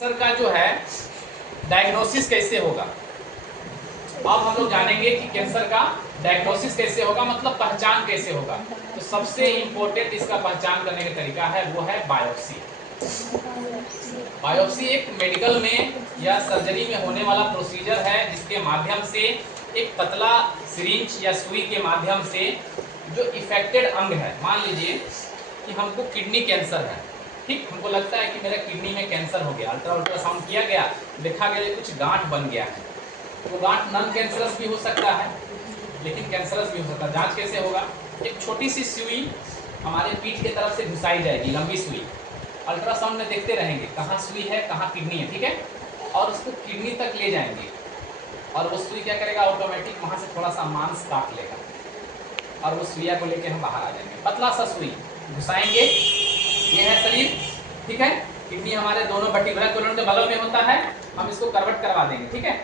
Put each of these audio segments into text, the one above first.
Cancer का जो है डायग्नोसिस कैसे होगा। अब हम लोग जानेंगे कि कैंसर का डायग्नोसिस कैसे होगा, मतलब पहचान कैसे होगा। तो सबसे इम्पोर्टेंट इसका पहचान करने का तरीका है वो है बायोप्सी। बायोप्सी एक मेडिकल में या सर्जरी में होने वाला प्रोसीजर है जिसके माध्यम से एक पतला सिरिंज या सुई के माध्यम से जो इफेक्टेड अंग है, मान लीजिए कि हमको किडनी कैंसर है, ठीक, हमको लगता है कि मेरा किडनी में कैंसर हो गया, अल्ट्रासाउंड किया गया, देखा गया कुछ गांठ बन गया है। वो गांठ नॉन कैंसरस भी हो सकता है लेकिन कैंसरस भी हो सकता है। जांच कैसे होगा? एक छोटी सी सुई हमारे पीठ की तरफ से घुसाई जाएगी, लंबी सुई। अल्ट्रासाउंड में देखते रहेंगे कहाँ सुई है कहाँ किडनी है, ठीक है, और उसको किडनी तक ले जाएंगे और वो सुई क्या करेगा, ऑटोमेटिक वहाँ से थोड़ा सा मांस काट लेगा और वो सुइया को लेके हम बाहर आ जाएंगे। पतला सा सुई घुसाएंगे, ये है शरीर, ठीक है, किडनी हमारे दोनों वर्टिब्रल कॉलम के बगल में होता है, हम इसको करवट करवा देंगे, ठीक है,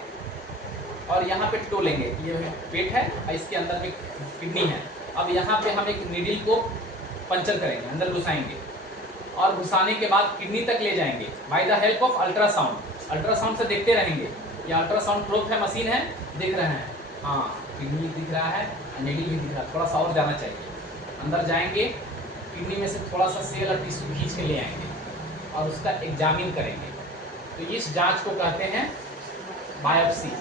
और यहाँ पे टो लेंगे, ये पेट है और इसके अंदर में किडनी है। अब यहाँ पे हम एक नीडल को पंचर करेंगे, अंदर घुसाएंगे और घुसाने के बाद किडनी तक ले जाएंगे by the help of ultrasound. Ultrasound से देखते रहेंगे, ये अल्ट्रासाउंड प्रोब है, मशीन है, देख रहे हैं, हाँ किडनी दिख रहा है, नीडल भी दिख रहा है, थोड़ा सा और जाना चाहिए। अंदर जाएंगे, किडनी में से थोड़ा सा सेल और टिश्यू खींच के ले आएंगे और उसका एग्जामिन करेंगे। तो इस जांच को कहते हैं बायोप्सी,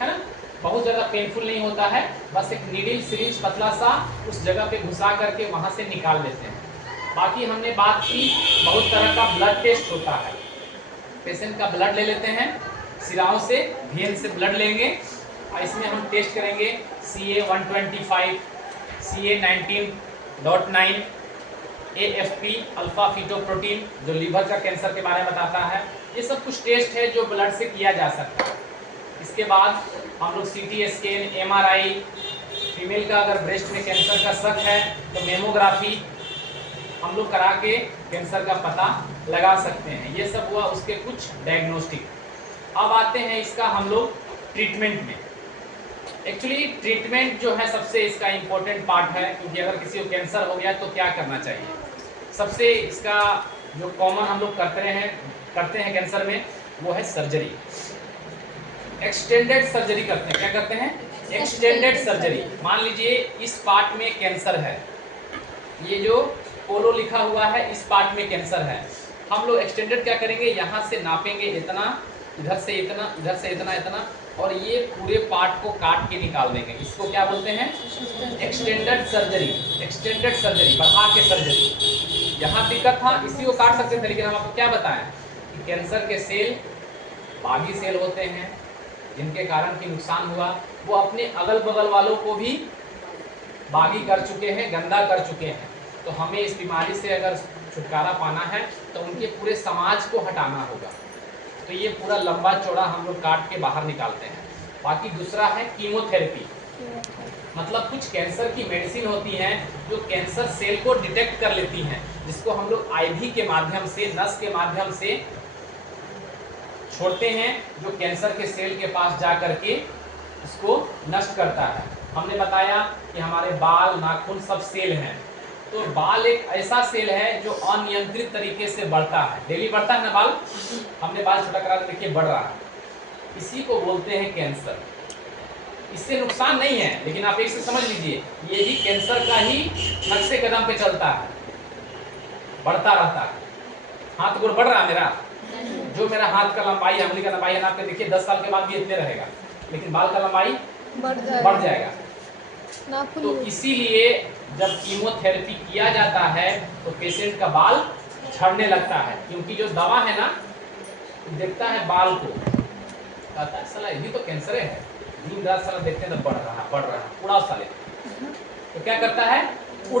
है ना। बहुत ज़्यादा पेनफुल नहीं होता है, बस एक नीडल सिरिंज पतला सा उस जगह पे घुसा करके वहाँ से निकाल लेते हैं। बाकी हमने बात की, बहुत तरह का ब्लड टेस्ट होता है। पेशेंट का ब्लड ले लेते हैं सिराओं से, भेन से ब्लड लेंगे और इसमें हम टेस्ट करेंगे CA-125, CA-19.9, AFP alpha fetoprotein जो लीवर का कैंसर के बारे में बताता है। ये सब कुछ टेस्ट है जो ब्लड से किया जा सकता है। इसके बाद हम लोग CT स्कैन, MRI, फीमेल का अगर ब्रेस्ट में कैंसर का शक है तो मेमोग्राफी हम लोग करा के कैंसर का पता लगा सकते हैं। ये सब हुआ उसके कुछ डायग्नोस्टिक। अब आते हैं इसका हम लोग ट्रीटमेंट में। एक्चुअली ट्रीटमेंट जो है सबसे इसका इम्पोर्टेंट पार्ट है, क्योंकि अगर किसी को कैंसर हो गया तो क्या करना चाहिए। सबसे इसका जो कॉमन हम लोग करते हैं कैंसर में वो है सर्जरी। एक्सटेंडेड सर्जरी करते हैं। क्या करते हैं? Extended surgery. मान लीजिए इस पार्ट में कैंसर है, ये जो कोलो लिखा हुआ है इस पार्ट में कैंसर है, हम लोग एक्सटेंडेड क्या करेंगे, यहाँ से नापेंगे इतना, इधर से इतना, इधर से इतना, इतना, और ये पूरे पार्ट को काट के निकाल देंगे। इसको क्या बोलते हैं? Extended surgery. एक्सटेंडेड सर्जरी, बढ़ा के सर्जरी। यहाँ दिक्कत था, इसी को काट सकते थे, लेकिन हम आपको क्या बताएं कि कैंसर के सेल बागी सेल होते हैं जिनके कारण की नुकसान हुआ, वो अपने अगल बगल वालों को भी बागी कर चुके हैं, गंदा कर चुके हैं। तो हमें इस बीमारी से अगर छुटकारा पाना है तो उनके पूरे समाज को हटाना होगा। तो ये पूरा लंबा चौड़ा हम लोग काट के बाहर निकालते हैं। बाकी दूसरा है कीमोथेरेपी, मतलब कुछ कैंसर की मेडिसिन होती हैं जो कैंसर सेल को डिटेक्ट कर लेती हैं, जिसको हम लोग IV के माध्यम से, नस के माध्यम से छोड़ते हैं, जो कैंसर के सेल के पास जा करके इसको नष्ट करता है। हमने बताया कि हमारे बाल, नाखून सब सेल हैं। तो बाल एक ऐसा सेल है जो अनियंत्रित तरीके से बढ़ता है, डेली बढ़ता है ना बाल, हमने बाल छोटा करा देखिए बढ़ रहा है, इसी को बोलते हैं कैंसर। इससे नुकसान नहीं है, लेकिन आप एक से समझ लीजिए, ये भी कैंसर का ही नक्शे कदम पे चलता है, बढ़ता रहता है। हाथ गोड़ बढ़ रहा है मेरा, जो मेरा हाथ का लंबाई, अंगुली का लंबाई है ना, आपके देखिए 10 साल के बाद भी इतने रहेगा, लेकिन बाल का लंबाई बढ़ जाएगा। तो इसीलिए जब कीमोथेरेपी किया जाता है तो पेशेंट का बाल झड़ने लगता है, क्योंकि जो दवा है ना देखता है बाल को, कहता है साला ये तो कैंसर है, दिन रात साला देखते हैं तो बढ़ रहा पूरा साले। तो क्या करता है,